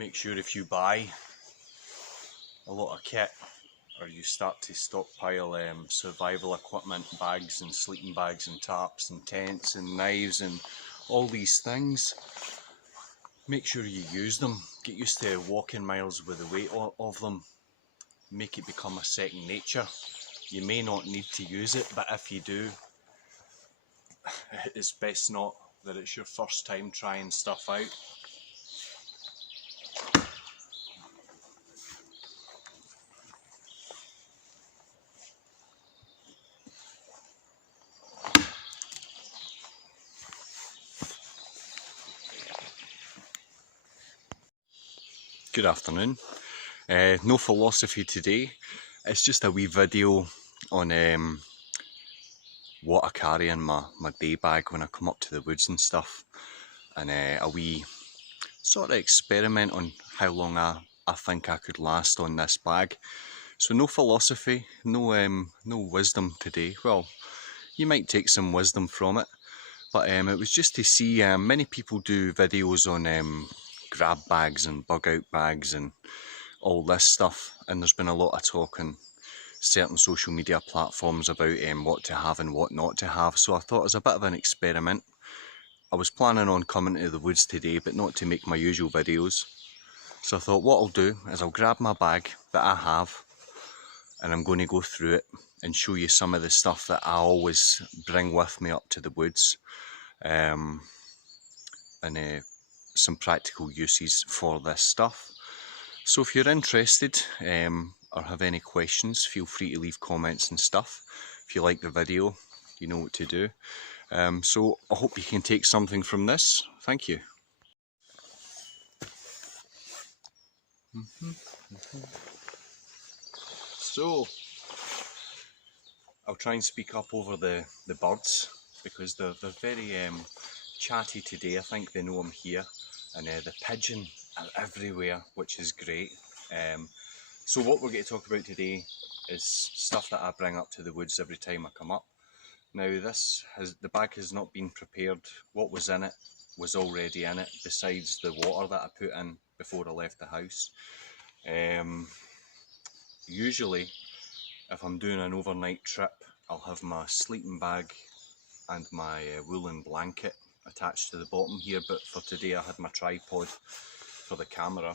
make sure if you buy a lot of kit or you start to stockpile survival equipment, bags and sleeping bags and tarps and tents and knives and all these things, make sure you use them. Get used to walking miles with the weight of them. Make it become a second nature. You may not need to use it, but if you do, it's best not that it's your first time trying stuff out. Good afternoon. No philosophy today. It's just a wee video on what I carry in my day bag when I come up to the woods and stuff, and a wee sort of experiment on how long I think I could last on this bag. So no philosophy, no wisdom today. Well, you might take some wisdom from it, but it was just to see. Many people do videos on grab bags and bug out bags and all this stuff, and there's been a lot of talk on certain social media platforms about what to have and what not to have. So I thought as a bit of an experiment, I was planning on coming to the woods today, but not to make my usual videos. So I thought what I'll do is I'll grab my bag that I have, and I'm going to go through it and show you some of the stuff that I always bring with me up to the woods, and some practical uses for this stuff. So if you're interested or have any questions, feel free to leave comments and stuff. If you like the video, you know what to do. So I hope you can take something from this. Thank you. So I'll try and speak up over the birds because they're very chatty today. I think they know I'm here, and the pigeon are everywhere, which is great. So what we're going to talk about today is stuff that I bring up to the woods every time I come up. Now the bag has not been prepared. What was in it was already in it, besides the water that I put in before I left the house. Usually if I'm doing an overnight trip, I'll have my sleeping bag and my woolen blanket attached to the bottom here, but for today I had my tripod for the camera.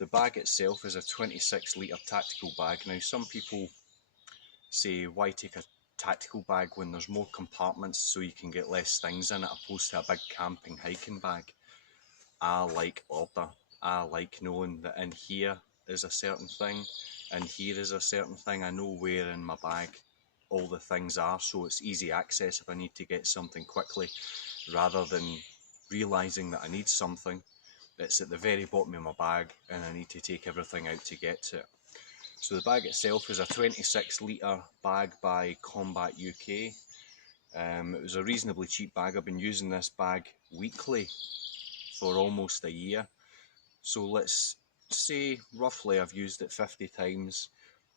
The bag itself is a 26 litre tactical bag. Now some people say, why take a tactical bag when there's more compartments so you can get less things in it opposed to a big camping hiking bag? I like order. I like knowing that in here is a certain thing and here is a certain thing. I know where in my bag all the things are, so it's easy access if I need to get something quickly, rather than realising that I need something that's at the very bottom of my bag and I need to take everything out to get to it. So the bag itself is a 26 litre bag by Combat UK. It was a reasonably cheap bag. I've been using this bag weekly for almost a year. So let's say roughly I've used it 50 times.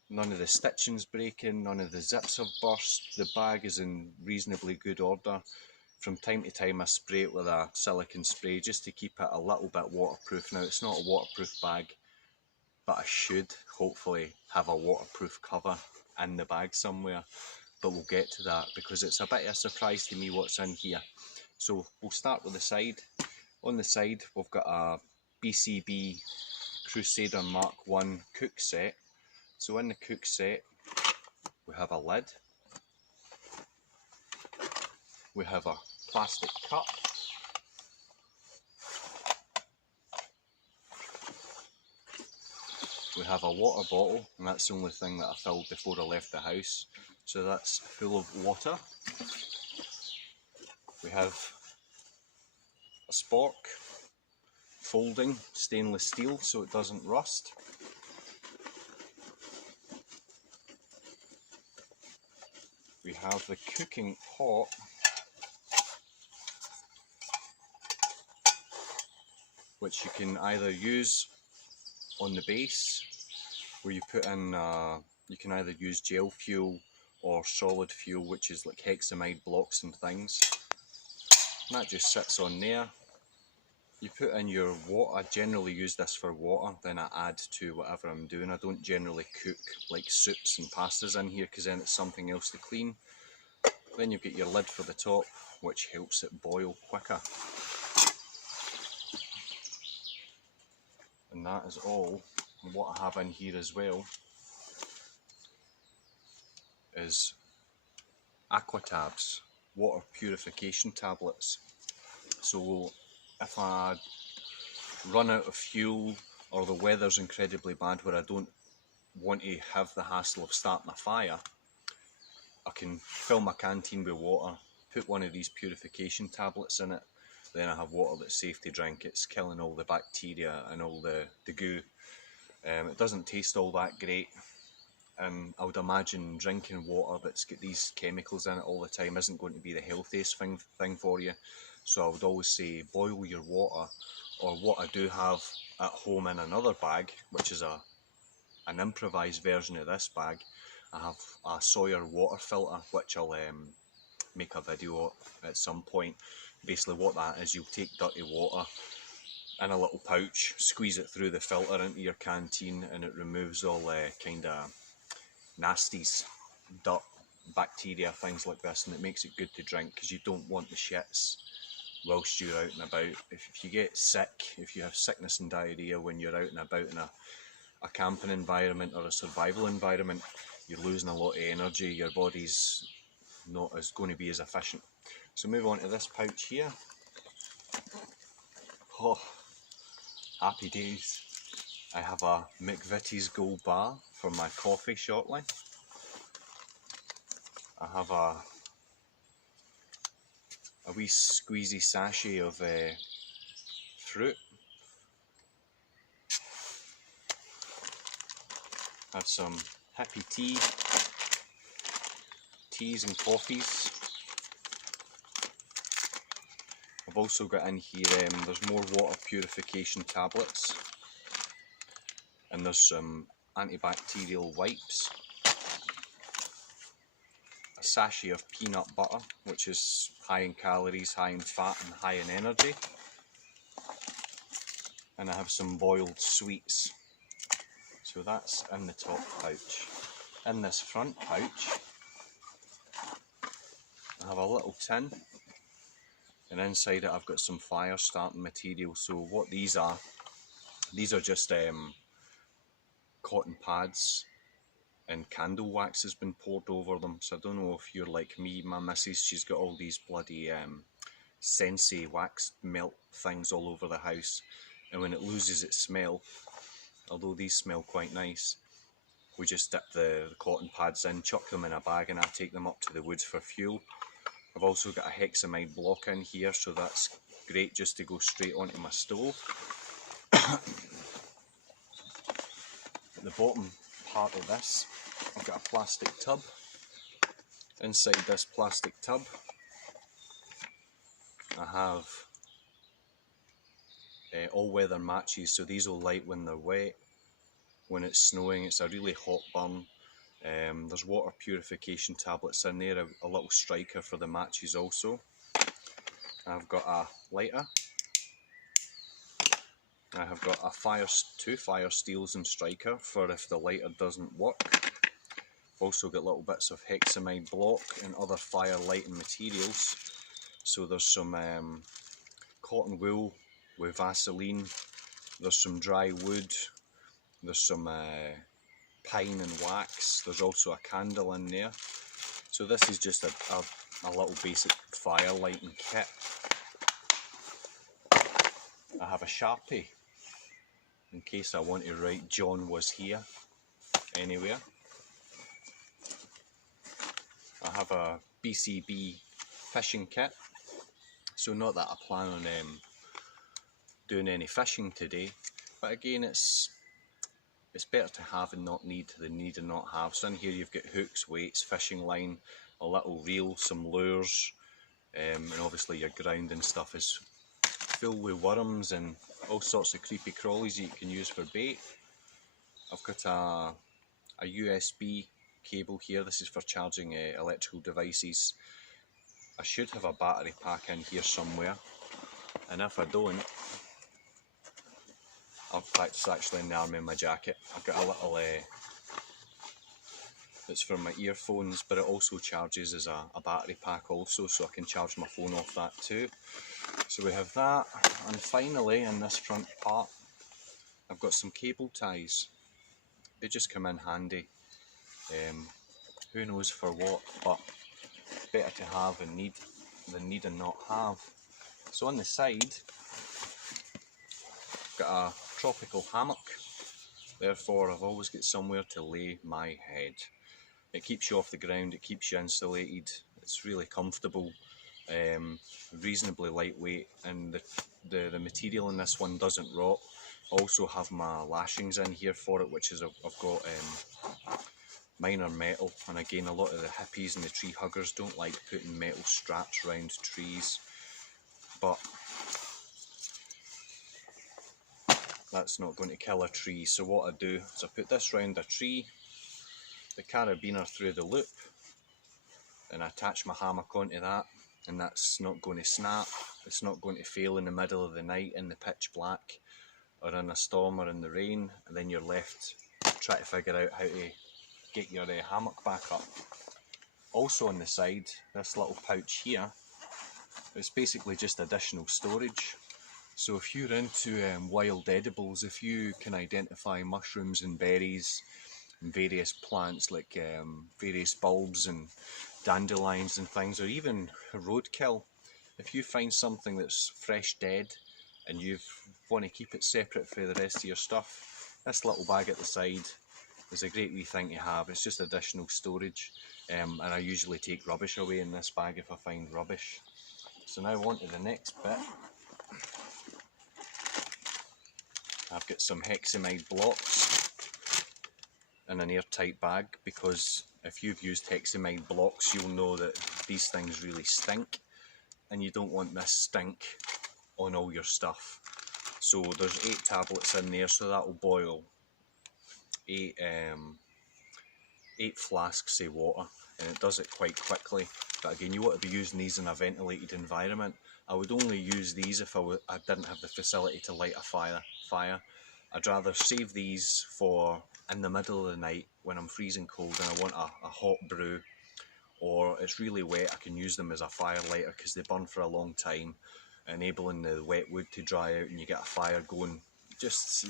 None of the stitching's breaking, none of the zips have burst. The bag is in reasonably good order. From time to time I spray it with a silicone spray just to keep it a little bit waterproof. Now it's not a waterproof bag, but I should hopefully have a waterproof cover in the bag somewhere, but we'll get to that because it's a bit of a surprise to me what's in here. So we'll start with the side. On the side we've got a Bcb Crusader Mach 1 cook set. So in the cook set we have a lid, we have a plastic cup, we have a water bottle, and that's the only thing that I filled before I left the house, so that's full of water. We have a spork, folding stainless steel so it doesn't rust. We have the cooking pot, which you can either use on the base, where you put in, you can either use gel fuel or solid fuel, which is like Hexamine Blocks and things. And that just sits on there. You put in your water. I generally use this for water, then I add to whatever I'm doing. I don't generally cook like soups and pastas in here because then it's something else to clean. Then you've got your lid for the top, which helps it boil quicker. And that is all. And what I have in here as well is Aqua tabs, water purification tablets. So if I run out of fuel or the weather's incredibly bad where I don't want to have the hassle of starting a fire, I can fill my canteen with water, put one of these purification tablets in it, then I have water that's safe to drink. It's killing all the bacteria and all the goo. It doesn't taste all that great. I would imagine drinking water that's got these chemicals in it all the time isn't going to be the healthiest thing for you. So I would always say boil your water, or what I do have at home in another bag, which is an improvised version of this bag. I have a Sawyer water filter, which I'll make a video at some point. Basically what that is, you'll take dirty water in a little pouch, squeeze it through the filter into your canteen, and it removes all kind of nasties, dirt, bacteria, things like this, and it makes it good to drink because you don't want the shits whilst you're out and about. If you get sick, if you have sickness and diarrhea when you're out and about in a camping environment or a survival environment, you're losing a lot of energy, your body's not going to be as efficient. So move on to this pouch here. Oh, happy days. I have a McVitie's Gold Bar for my coffee shortly. I have a wee squeezy sachet of fruit. I have some happy teas and coffees. I've also got in here, there's more water purification tablets, and there's some antibacterial wipes, a sachet of peanut butter, which is high in calories, high in fat and high in energy, and I have some boiled sweets. So that's in the top pouch. In this front pouch I have a little tin, and inside it I've got some fire starting material. So what these are just cotton pads and candle wax has been poured over them. So I don't know if you're like me, my missus, she's got all these bloody Sensei wax melt things all over the house, and when it loses its smell, although these smell quite nice, we just dip the cotton pads in, chuck them in a bag, and I take them up to the woods for fuel. I've also got a Hexamine block in here, so that's great just to go straight onto my stove. At the bottom part of this, I've got a plastic tub. Inside this plastic tub I have all-weather matches, so these will light when they're wet. When it's snowing, it's a really hot burn. There's water purification tablets in there, a little striker for the matches also. I've got a lighter. I have got two fire steels and striker for if the lighter doesn't work. I've also got little bits of Hexamine block and other fire lighting materials. So there's some cotton wool with Vaseline, there's some dry wood, there's some pine and wax, there's also a candle in there. So this is just a little basic fire lighting kit. I have a Sharpie in case I want to write John was here anywhere. I have a Bcb Fishing Kit. So not that I plan on doing any fishing today, but again it's better to have and not need than need and not have. So in here you've got hooks, weights, fishing line, a little reel, some lures, and obviously your grounding stuff is full with worms and all sorts of creepy crawlies you can use for bait. I've got a USB cable here. This is for charging electrical devices. I should have a battery pack in here somewhere, and if I don't, I've practiced actually in the army in my jacket. I've got a little, it's for my earphones, but it also charges as a battery pack also, so I can charge my phone off that too. So we have that, and finally in this front part, I've got some cable ties. They just come in handy. Who knows for what, but better to have and need than need and not have. So on the side, I've got a tropical hammock. Therefore, I've always got somewhere to lay my head. It keeps you off the ground, it keeps you insulated, it's really comfortable, reasonably lightweight, and the material in this one doesn't rot. I also have my lashings in here for it, which is I've got mine are metal, and again a lot of the hippies and the tree huggers don't like putting metal straps around trees, but that's not going to kill a tree. So what I do is I put this round a tree, the carabiner through the loop, and I attach my hammock onto that, and that's not going to snap, it's not going to fail in the middle of the night in the pitch black or in a storm or in the rain, and then you're left trying to figure out how to get your hammock back up. Also on the side, this little pouch here is basically just additional storage. So if you're into wild edibles, if you can identify mushrooms and berries and various plants like various bulbs and dandelions and things, or even roadkill, if you find something that's fresh dead and you want to keep it separate for the rest of your stuff, this little bag at the side is a great wee thing to have. It's just additional storage, and I usually take rubbish away in this bag if I find rubbish. So now on to the next bit. I've got some Hexamine Blocks in an airtight bag, because if you've used Hexamine Blocks you'll know that these things really stink, and you don't want this stink on all your stuff. So there's 8 tablets in there, so that'll boil 8 flasks of water, and it does it quite quickly. But again, you want to be using these in a ventilated environment. I would only use these if I didn't have the facility to light a fire. I'd rather save these for in the middle of the night when I'm freezing cold and I want a hot brew, or it's really wet. I can use them as a fire lighter because they burn for a long time, enabling the wet wood to dry out and you get a fire going. Just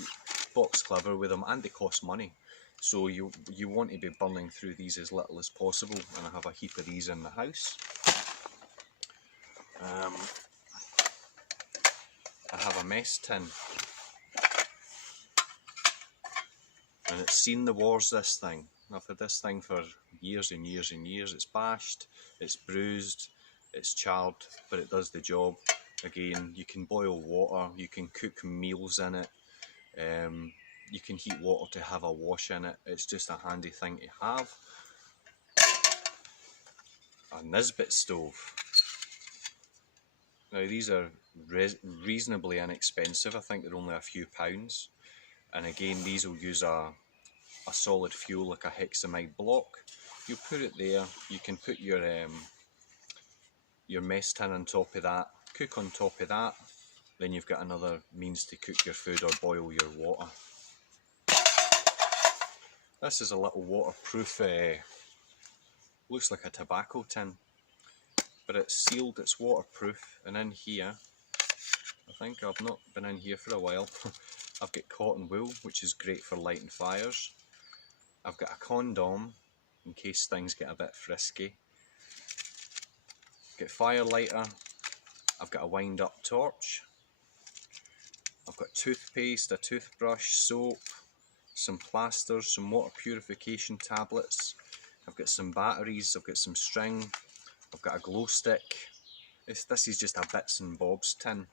box clever with them, and they cost money. So you want to be burning through these as little as possible, and I have a heap of these in the house. I have a mess tin, and it's seen the wars, this thing. I've had this thing for years and years and years. It's bashed, it's bruised, it's charred, but it does the job. Again, you can boil water, you can cook meals in it, you can heat water to have a wash in it. It's just a handy thing to have. A Nisbet stove. Now these are reasonably inexpensive. I think they're only a few pounds. And again, these will use a solid fuel like a Hexamine block. You put it there, you can put your mess tin on top of that, cook on top of that, then you've got another means to cook your food or boil your water. This is a little waterproof, looks like a tobacco tin, but it's sealed, it's waterproof, and in here, I think I've not been in here for a while, I've got cotton wool, which is great for lighting fires. I've got a condom in case things get a bit frisky. I've got fire lighter, I've got a wind up torch, I've got toothpaste, a toothbrush, soap, some plasters, some water purification tablets, I've got some batteries, I've got some string, I've got a glow stick. This is just a bits and bobs tin.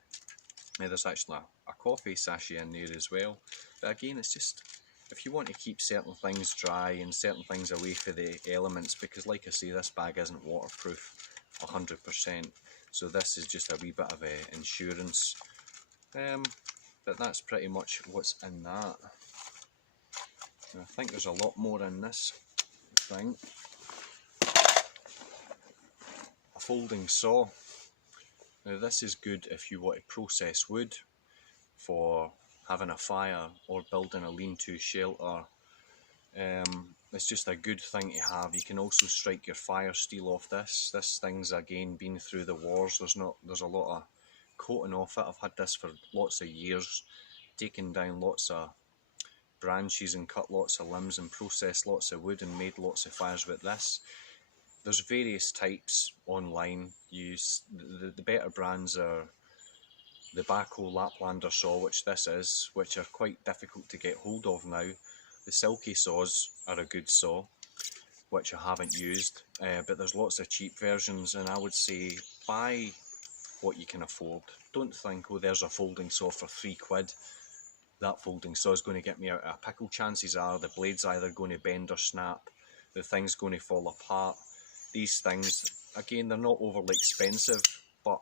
Now there's actually a coffee sachet in there as well, but again, it's just if you want to keep certain things dry and certain things away from the elements, because like I say, this bag isn't waterproof 100%, so this is just a wee bit of insurance. But that's pretty much what's in that. And I think there's a lot more in this thing. A folding saw. Now this is good if you want to process wood for having a fire or building a lean-to shelter. It's just a good thing to have. You can also strike your fire steel off this. This thing's again been through the wars. There's a lot of coating off it. I've had this for lots of years, taken down lots of branches and cut lots of limbs and processed lots of wood and made lots of fires with this. There's various types online. The better brands are the Baco Laplander saw, which this is, which are quite difficult to get hold of now. The silky saws are a good saw, which I haven't used, but there's lots of cheap versions, and I would say buy what you can afford. Don't think, oh, there's a folding saw for £3. That folding saw is going to get me out of a pickle. Chances are the blade's either going to bend or snap, the thing's going to fall apart. These things, again, they're not overly expensive, but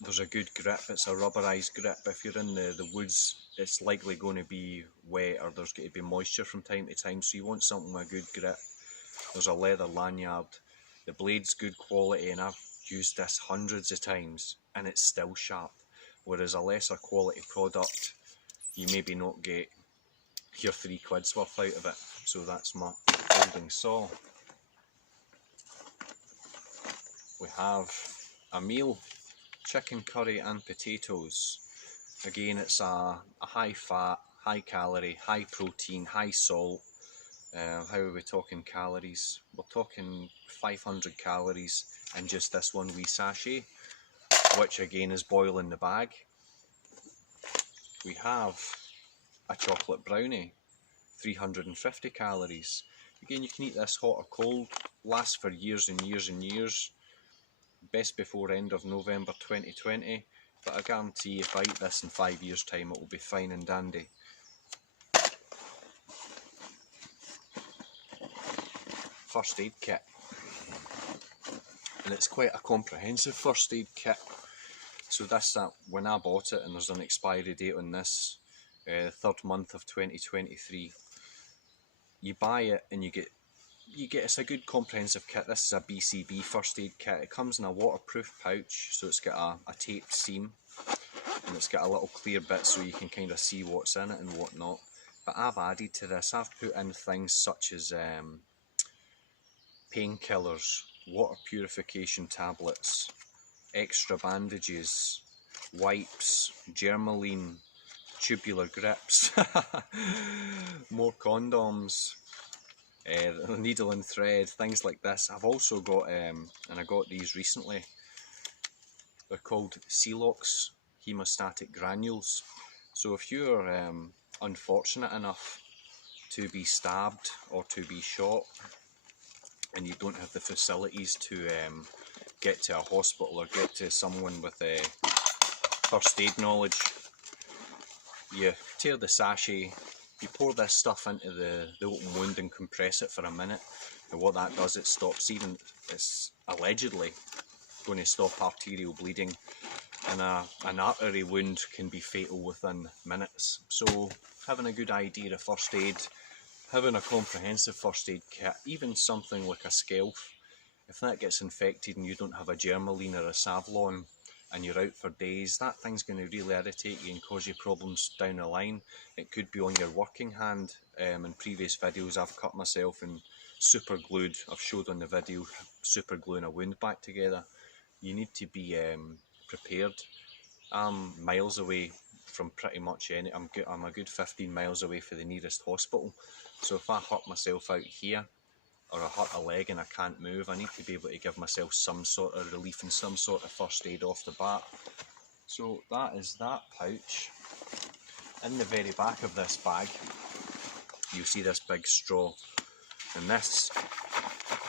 there's a good grip. It's a rubberized grip. If you're in the woods, it's likely going to be wet, or there's going to be moisture from time to time, so you want something with a good grip. There's a leather lanyard. The blade's good quality, and I've used this hundreds of times and it's still sharp, whereas a lesser quality product, you maybe not get your £3 worth out of it. So that's my folding saw. We have a meal, chicken curry and potatoes. Again, it's a high fat, high calorie, high protein, high salt. How are we talking calories? We're talking 500 calories in just this one wee sachet, which again is boiling the bag. We have a chocolate brownie, 350 calories. Again, you can eat this hot or cold, lasts for years and years and years. Best before end of November 2020, but I guarantee if I eat this in 5 years' time, it will be fine and dandy. First aid kit, and it's quite a comprehensive first aid kit. So this, when I bought it, and there's an expiry date on this, 3rd month of 2023. You buy it and you get it's a good comprehensive kit. This is a Bcb First Aid Kit. It comes in a waterproof pouch, so it's got a taped seam, and it's got a little clear bit so you can kind of see what's in it and whatnot. But I've added to this, I've put in things such as painkillers, water purification tablets, extra bandages, wipes, germaline, tubular grips, more condoms, needle and thread, things like this. I've also got, and I got these recently, they're called Celox Hemostatic Granules. So if you're unfortunate enough to be stabbed or to be shot, and you don't have the facilities to get to a hospital or get to someone with first aid knowledge, you tear the sachet, you pour this stuff into the open wound and compress it for a minute, and what that does, it stops, even, it's allegedly going to stop arterial bleeding, and an artery wound can be fatal within minutes. So having a good idea of first aid, having a comprehensive first aid kit, even something like a scalp, if that gets infected and you don't have a germaline or a Savlon and you're out for days, that thing's going to really irritate you and cause you problems down the line. It could be on your working hand. In previous videos I've cut myself and super glued, I've showed on the video, super gluing a wound back together. You need to be prepared. I'm miles away from pretty much any, I'm a good 15 miles away from the nearest hospital. So if I hurt myself out here, or I hurt a leg and I can't move, I need to be able to give myself some sort of relief and some sort of first aid off the bat. So that is that pouch. In the very back of this bag, you see this big straw, and this,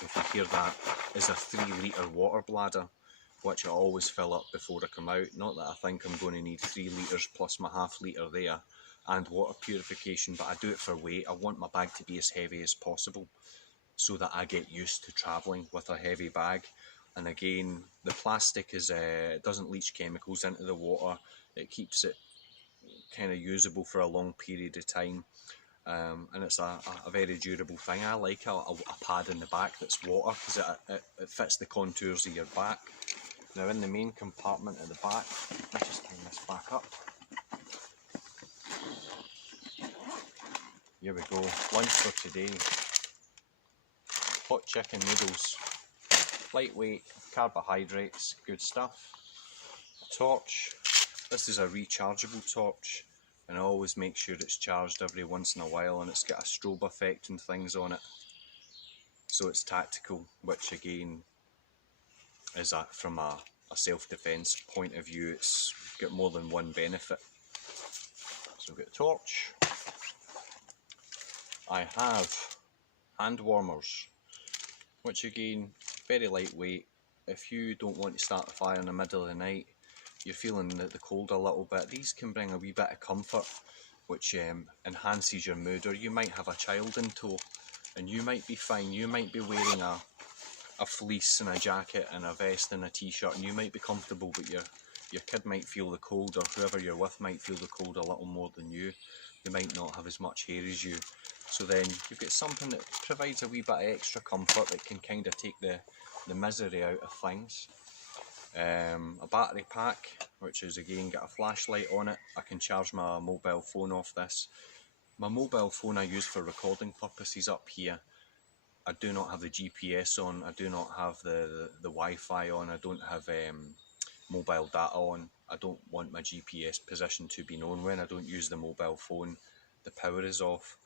if you hear that, is a 3-litre water bladder, which I always fill up before I come out. Not that I think I'm going to need 3 litres plus my ½ litre there, and water purification, but I do it for weight. I want my bag to be as heavy as possible, so that I get used to travelling with a heavy bag. And again, the plastic is it doesn't leach chemicals into the water. It keeps it kind of usable for a long period of time, and it's a very durable thing. I like a pad in the back that's water, because it fits the contours of your back. Now in the main compartment at the back, let's just turn this back up. Here we go, lunch for today. Hot chicken noodles. Lightweight, carbohydrates, good stuff. Torch. This is a rechargeable torch, and I always make sure it's charged every once in a while, and it's got a strobe effect and things on it. So it's tactical, which again is from a self-defense point of view, it's got more than one benefit. So we've got a torch. I have hand warmers, which again, very lightweight. If you don't want to start a fire in the middle of the night, you're feeling the cold a little bit, these can bring a wee bit of comfort, which enhances your mood. Or you might have a child in tow, and you might be fine, you might be wearing a fleece and a jacket and a vest and a t-shirt, and you might be comfortable, but your kid might feel the cold, or whoever you're with might feel the cold a little more than you. They might not have as much hair as you. So then you've got something that provides a wee bit of extra comfort that can kind of take the misery out of things. A battery pack, which is again got a flashlight on it. I can charge my mobile phone off this. My mobile phone I use for recording purposes up here. I do not have the GPS on, I do not have the Wi-Fi on, I don't have mobile data on. I don't want my GPS position to be known. When I don't use the mobile phone, the power is off.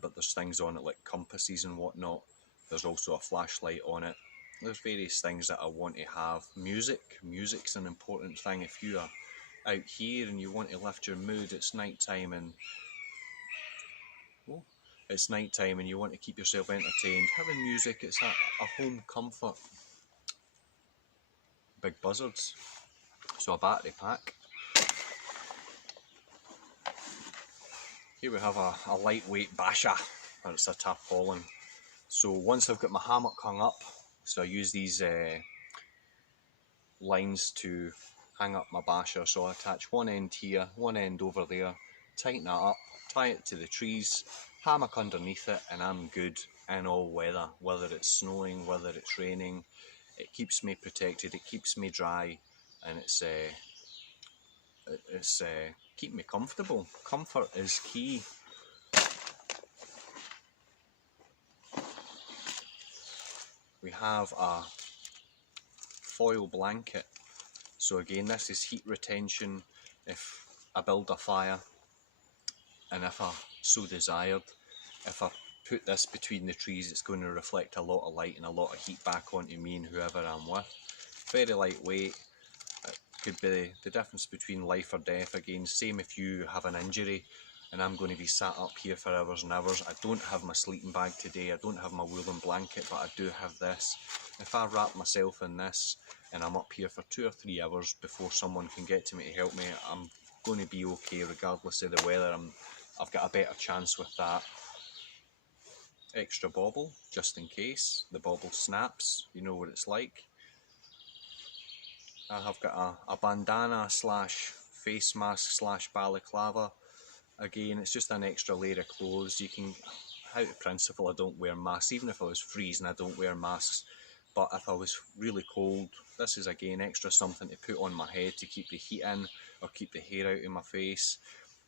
But there's things on it like compasses and whatnot. There's also a flashlight on it. There's various things that I want to have. Music's an important thing. If you are out here and you want to lift your mood, it's night time and you want to keep yourself entertained, having music, it's a home comfort. Big buzzards. So a battery pack. Here we have a lightweight basher, or it's a tarpaulin. So once I've got my hammock hung up, so I use these lines to hang up my basher. So I attach one end here, one end over there, tighten that up, tie it to the trees, hammock underneath it, and I'm good in all weather, whether it's snowing, whether it's raining. It keeps me protected, it keeps me dry, and it's keeping me comfortable. Comfort is key. We have a foil blanket. So again, this is heat retention if I build a fire, and if I so desired, if I put this between the trees, it's going to reflect a lot of light and a lot of heat back onto me and whoever I'm with. Very lightweight. It could be the difference between life or death. Again, same if you have an injury and I'm going to be sat up here for hours and hours. I don't have my sleeping bag today, I don't have my woolen blanket, but I do have this. If I wrap myself in this and I'm up here for 2 or 3 hours before someone can get to me to help me, I'm going to be okay regardless of the weather. I've got a better chance with that. Extra bauble, just in case the bauble snaps, you know what it's like. I have got a bandana slash face mask slash balaclava. Again, it's just an extra layer of clothes. You can, out of principle, I don't wear masks. Even if I was freezing, I don't wear masks. But if I was really cold, this is again extra something to put on my head to keep the heat in or keep the hair out of my face.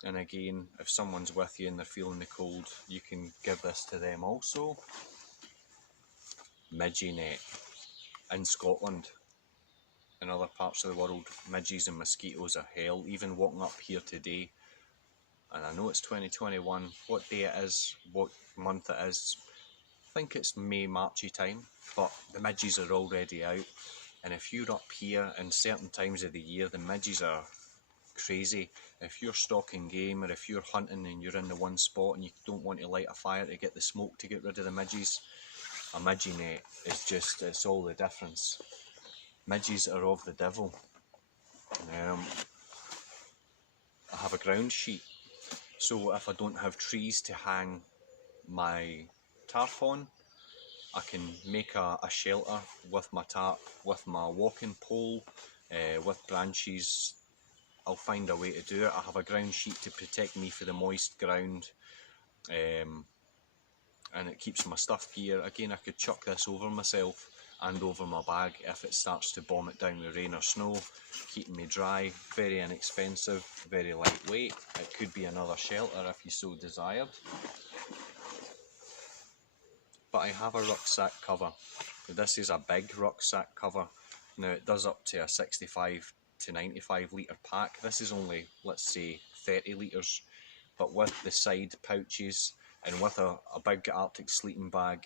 And again, if someone's with you and they're feeling the cold, you can give this to them also. Midgie net. In Scotland, in other parts of the world, midges and mosquitoes are hell. Even walking up here today, and I know it's 2021, what day it is, what month it is, I think it's May, Marchy time, but the midges are already out. And if you're up here in certain times of the year, the midges are crazy. If you're stalking game or if you're hunting and you're in the one spot and you don't want to light a fire to get the smoke to get rid of the midges, a midgie net is just, it's all the difference. Midges are of the devil. I have a ground sheet, so if I don't have trees to hang my tarp on, I can make a shelter with my tarp, with my walking pole, with branches. I'll find a way to do it. I have a ground sheet to protect me for the moist ground, and it keeps my stuff here. Again, I could chuck this over myself and over my bag if it starts to bomb it down with rain or snow, keeping me dry. Very inexpensive, very lightweight. It could be another shelter if you so desired. but I have a rucksack cover. This is a big rucksack cover. Now it does up to a 65 to 95 litre pack. This is only, let's say, 30 litres, but with the side pouches and with a big Arctic sleeping bag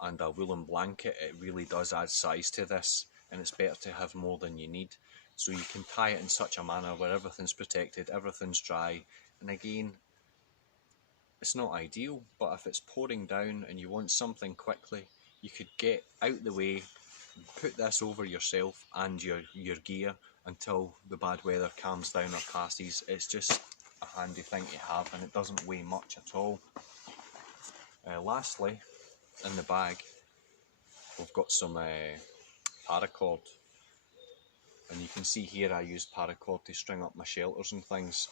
and a woolen blanket, it really does add size to this, and it's better to have more than you need. So you can tie it in such a manner where everything's protected, everything's dry, and again, it's not ideal, but if it's pouring down and you want something quickly, you could get out the way, put this over yourself and your gear until the bad weather calms down or passes. It's just a handy thing to have, and it doesn't weigh much at all. Lastly, in the bag, we've got some paracord, and you can see here I use paracord to string up my shelters and things.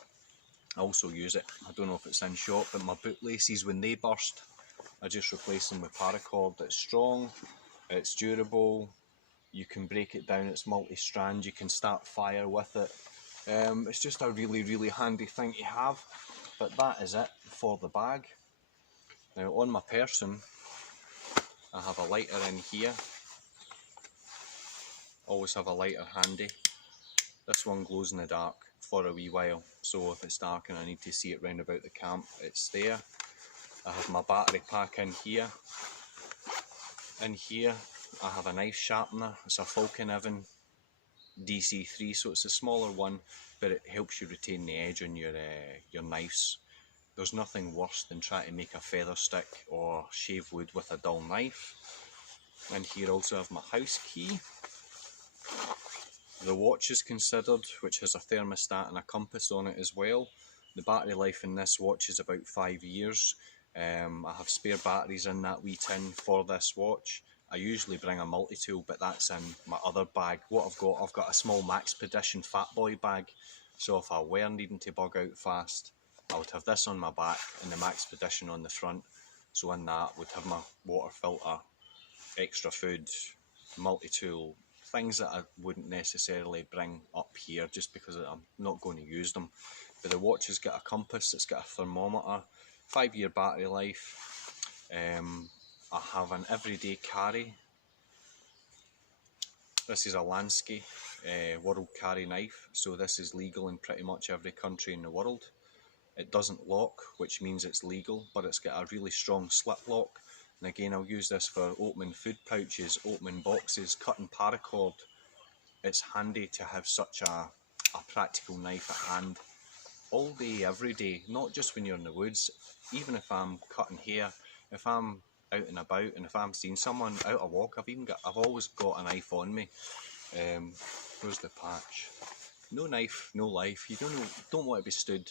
I also use it, I don't know if it's in shop, but my bootlaces, when they burst, I just replace them with paracord. It's strong, it's durable, you can break it down, it's multi-strand, you can start fire with it. It's just a really handy thing to have. But that is it for the bag. Now on my person, I have a lighter in here. Always have a lighter handy. This one glows in the dark for a wee while, so if it's dark and I need to see it round about the camp, it's there. I have my battery pack in here. In here I have a knife sharpener. It's a Falcon Evan DC3, so it's a smaller one, but it helps you retain the edge on your knives. There's nothing worse than trying to make a feather stick or shave wood with a dull knife. And here also have my house key. The watch is considered, which has a thermostat and a compass on it as well. The battery life in this watch is about 5 years. I have spare batteries in that wee tin for this watch. I usually bring a multi-tool, but that's in my other bag. What I've got a small Maxpedition Fat Boy bag, so if I were needing to bug out fast, I would have this on my back and the Maxpedition on the front. So in that, I would have my water filter, extra food, multi-tool, things that I wouldn't necessarily bring up here just because I'm not going to use them. But the watch has got a compass, it's got a thermometer, 5-year battery life. I have an everyday carry. This is a Lansky world carry knife, so this is legal in pretty much every country in the world. It doesn't lock, which means it's legal, but it's got a really strong slip lock. And again, I'll use this for opening food pouches, opening boxes, cutting paracord. It's handy to have such a practical knife at hand all day, every day, not just when you're in the woods. Even if I'm cutting hair, if I'm out and about, and if I'm seeing someone out a walk, I've always got a knife on me. Where's the patch? No knife, no life. You don't want to be stood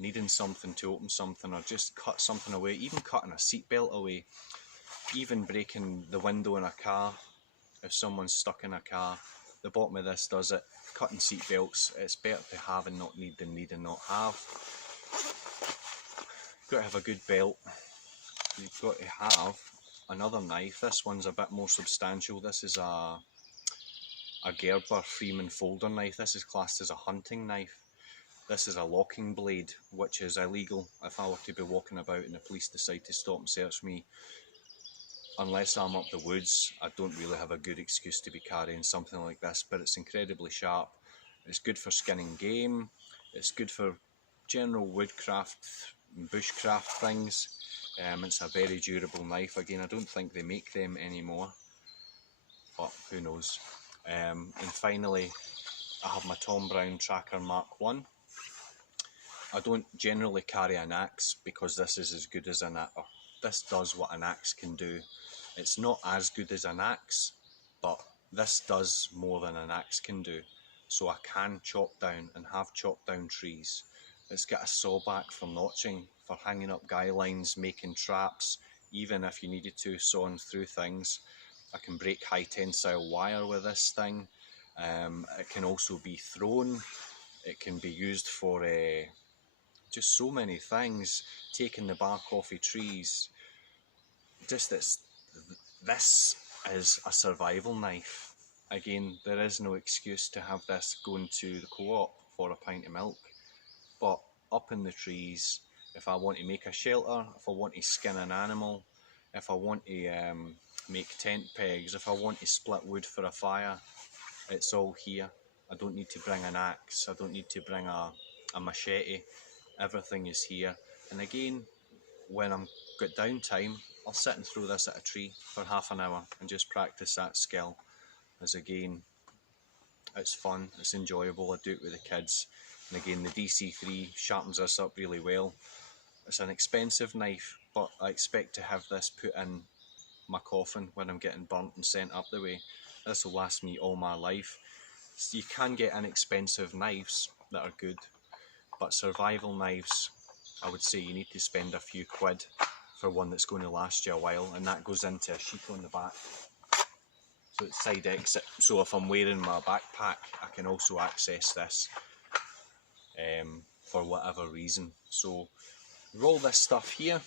needing something to open something or just cut something away, even cutting a seatbelt away, even breaking the window in a car. If someone's stuck in a car, the bottom of this does it. Cutting seatbelts, it's better to have and not need than need and not have. You've got to have a good belt. You've got to have another knife. This one's a bit more substantial. This is a Gerber Freeman folder knife. This is classed as a hunting knife. This is a locking blade, which is illegal if I were to be walking about and the police decide to stop and search me. Unless I'm up the woods, I don't really have a good excuse to be carrying something like this, but it's incredibly sharp. It's good for skinning game, it's good for general woodcraft and bushcraft things. It's a very durable knife. Again, I don't think they make them anymore, but who knows. And finally, I have my Tom Brown Tracker Mach 1. I don't generally carry an axe because this is as good as an axe. This does what an axe can do. It's not as good as an axe, but this does more than an axe can do. So I can chop down and have chopped down trees. It's got a saw back for notching, for hanging up guy lines, making traps, even if you needed to, sawing through things. I can break high tensile wire with this thing. It can also be thrown. It can be used for just so many things, taking the bark off of trees. This is a survival knife. Again, there is no excuse to have this going to the co-op for a pint of milk, but up in the trees, if I want to make a shelter, if I want to skin an animal, if I want to make tent pegs, if I want to split wood for a fire, it's all here. I don't need to bring an axe, I don't need to bring a machete, everything is here. And again, when I'm got downtime, I'll sit and throw this at a tree for half an hour and just practice that skill, as again, it's fun, it's enjoyable. I do it with the kids, and again the DC3 sharpens this up really well. It's an expensive knife, but I expect to have this put in my coffin when I'm getting burnt and sent up the way. This will last me all my life. So you can get inexpensive knives that are good, but survival knives, I would say you need to spend a few quid for one that's going to last you a while, and that goes into a sheath on the back. So it's side exit, so if I'm wearing my backpack, I can also access this for whatever reason. So roll this stuff here,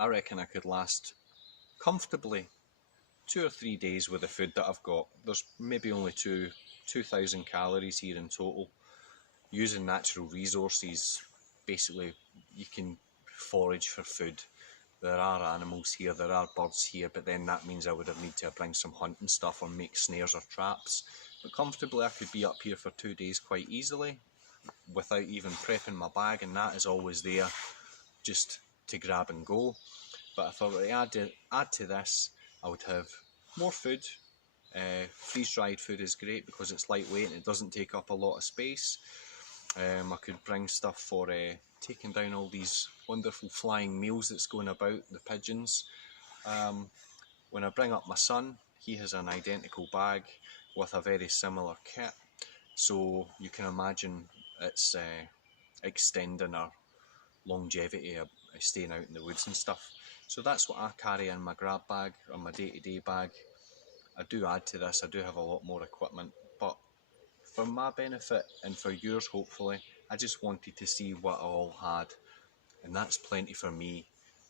I reckon I could last comfortably 2 or 3 days with the food that I've got. There's maybe only 2,000 calories here in total. Using natural resources, basically you can forage for food. There are animals here, there are birds here, but then that means I would have need to bring some hunting stuff or make snares or traps. But comfortably I could be up here for 2 days quite easily without even prepping my bag, and that is always there just to grab and go. But if I were to add to this, I would have more food. Freeze-dried food is great because it's lightweight and it doesn't take up a lot of space. I could bring stuff for taking down all these wonderful flying meals that's going about, the pigeons. When I bring up my son, he has an identical bag with a very similar kit, so you can imagine it's extending our longevity of staying out in the woods and stuff. So that's what I carry in my grab bag or my day-to-day bag. I do add to this, I do have a lot more equipment, but for my benefit and for yours hopefully, I just wanted to see what I all had, and that's plenty for me.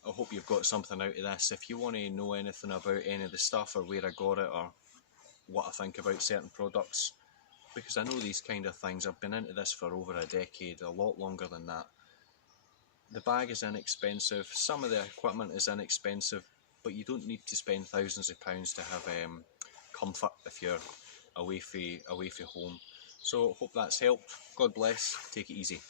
I hope you've got something out of this. If you want to know anything about any of the stuff or where I got it or what I think about certain products, because I know these kind of things, I've been into this for over a decade, a lot longer than that. The bag is inexpensive, some of the equipment is inexpensive, but you don't need to spend thousands of pounds to have comfort if you're away from home. So hope that's helped. God bless, take it easy.